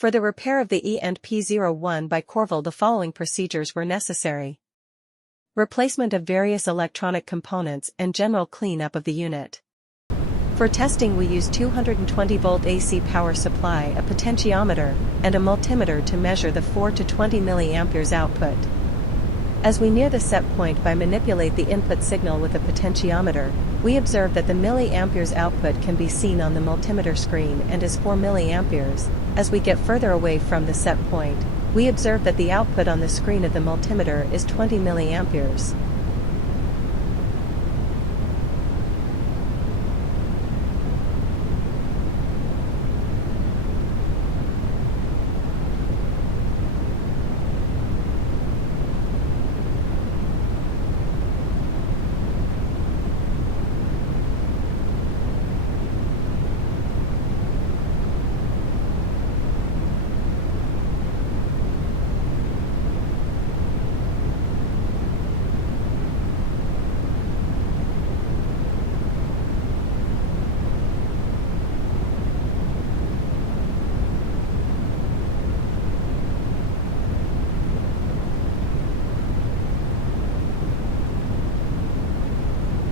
For the repair of the E&P-01 by Korval, the following procedures were necessary. Replacement of various electronic components and general cleanup of the unit. For testing we used 220-volt AC power supply, a potentiometer, and a multimeter to measure the 4 to 20 mA output. As we near the set point by manipulate the input signal with a potentiometer, we observe that the milliamperes output can be seen on the multimeter screen and is 4 mA. As we get further away from the set point, we observe that the output on the screen of the multimeter is 20 mA.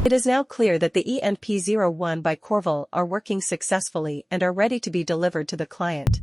It is now clear that the E&P-01 by Korval are working successfully and are ready to be delivered to the client.